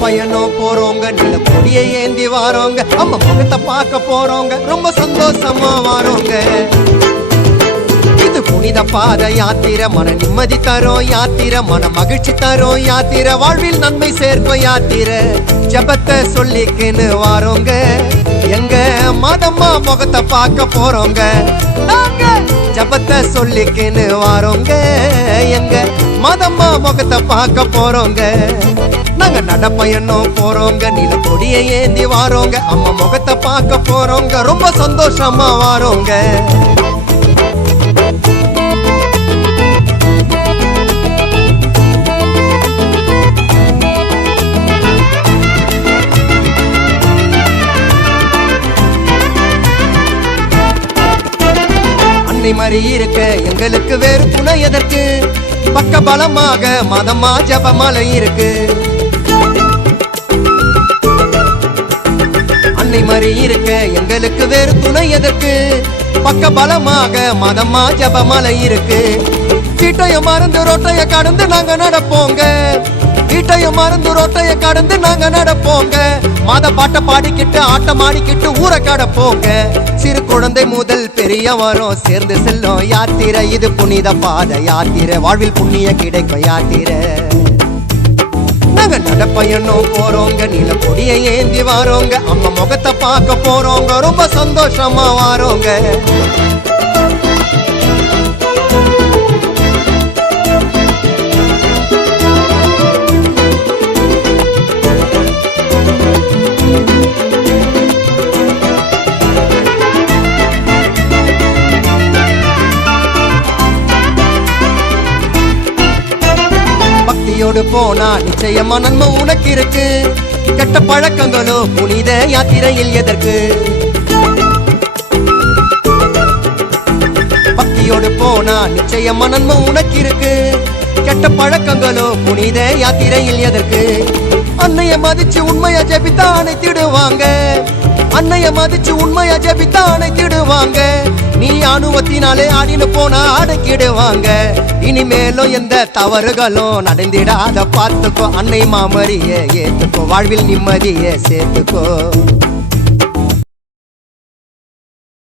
பயணம் போறோங்க, நில கொடியை ஏந்தி வாரோங்க, அம்மா முகத்தை பார்க்க போறோங்க, ரொம்ப சந்தோஷமா வாரோங்க. இது புனித பாத யாத்திரை, மன நிம்மதி தரும் யாத்திரை, மன மகிழ்ச்சி தரும் யாத்திரை, வாழ்வில் நன்மை சேர்க்கும் யாத்திரை. ஜபத்தை சொல்லிக்கின்னு வாரோங்க, எங்க மாதம்மா முகத்தை பார்க்க போறோங்க. நாங்க ஜபத்தை சொல்லிக்கின்னு வாரோங்க, எங்க மாதம்மா முகத்தை பார்க்க போறோங்க. நாங்க நடப்பயணம் போறோங்க, நில கொடியை ஏந்தி வாரோங்க, அம்மா முகத்தை பார்க்க போறோங்க, ரொம்ப சந்தோஷமா வாரோங்க. மறி இருக்க எங்களுக்கு வேறு துணை எதற்கு, பக்க பலமாக மதமா ஜபமலை இருக்கு. அன்னை மறி இருக்க எங்களுக்கு வேறு துணை எதற்கு, பக்க பலமாக மதமா ஜபமலை இருக்கு. வீட்டைய மறந்து ரோட்டைய கடந்து நாங்க நடப்போங்க, வீட்டைய மறந்து ரோட்டைய கடந்து நாங்க நடப்போங்க. மாத பாட்ட பாடிக்கிட்டு ஆட்டம் ஆடிக்கிட்டு ஊரை கடப்போங்க. சிறு குழந்தை முதல் பெரிய வரும் சேர்ந்து செல்லும் யாத்திரை, இது புனித பாத யாத்திரை, வாழ்வில் புண்ணிய கிடைக்கும் யாத்திரை. நாங்க நடப்பயணம் போறோங்க, நில கொடியை ஏந்தி வாரோங்க, அம்மா முகத்தை பார்க்க போறோங்க, ரொம்ப சந்தோஷமா வாரோங்க. பக்தியோடு போனா நிச்சயமா நன்மை உனக்கு இருக்கு, கெட்ட பழக்கங்களோ புனித யாத்திரையில் எதற்கு. பக்தியோடு போனா நிச்சயமா நன்மை உனக்கு இருக்கு, கெட்ட பழக்கங்களோ புனித யாத்திரையில் எதற்கு. அன்னைய மதிச்சு உண்மையா ஜெபித்தா அணைத்திடுவாங்க, அன்னைய மதிச்சு உண்மையா ஜெபித்தா அணைத்திடுவாங்க. நீ அனுபவத்தினாலே ஆடினு போனா அடக்கிடுவாங்க. இனிமேலும் எந்த தவறுகளும் நடந்திடாத பார்த்துக்கோ, அன்னை மாமரியே ஏத்துக்கோ, வாழ்வில் நிம்மதியை சேர்த்துக்கோ.